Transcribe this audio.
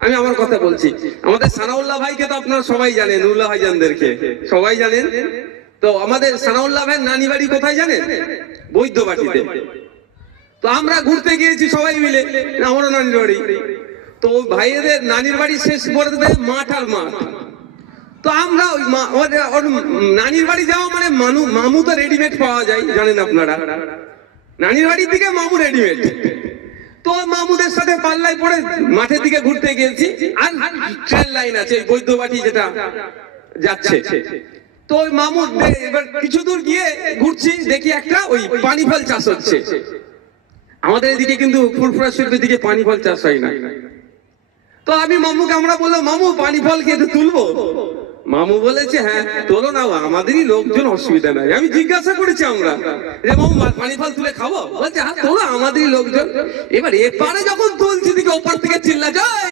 আমি আমার কথা বলছি, আমাদের সানাউল্লাহ ভাইকে তো আপনারা সবাই জানেন, উল্লাহ ভাইজানদেরকে সবাই জানেন। তো আমাদের সানাউল্লাহ ভাইয়ের নানি বাড়ি কোথায় জানেন? বৈদ্যবাটিতে। তো আমরা ঘুরতে গিয়েছি সবাই মিলে, আমারও নানির বাড়ি। তো ভাইয়েদের নানির বাড়ি শেষ করে মাঠ আর মাঠ। তো আমরা ওই নানির বাড়ি যাওয়া মানে মামু তো রেডিমেড পাওয়া যায়, জানেন আপনারা, নানির বাড়ি থেকে মামু রেডিমেড। তো মামুদের সাথে পাল্লায় পড়ে মাঠের দিকে ঘুরতে গিয়েছি, আর ট্রেন লাইন আছে বৈদ্যবাটি যেটা যাচ্ছে। তো ওই মামু এবার কিছু দূর গিয়ে ঘুরছি, দেখি একটা ওই পানি ফল চাষ হচ্ছে। আমাদের এদিকে কিন্তু ফুরফুরা শরীফের দিকে পানি ফল চাষ হয় না। তো আমি মামুকে আমরা বললাম, মামু পানি ফল খেতে তুলবো? মামু বলেছে হ্যাঁ তোলো না, আমাদেরই লোকজন, অসুবিধা নাই। আমি জিজ্ঞাসা করেছি আমরা যে মামু পানি ফল তুলে খাবো? বলছে হ্যাঁ তোলো, আমাদেরই লোকজন। এবার এপারে যখন তুলছি দিকে ওপার থেকে চিল্লা যায়।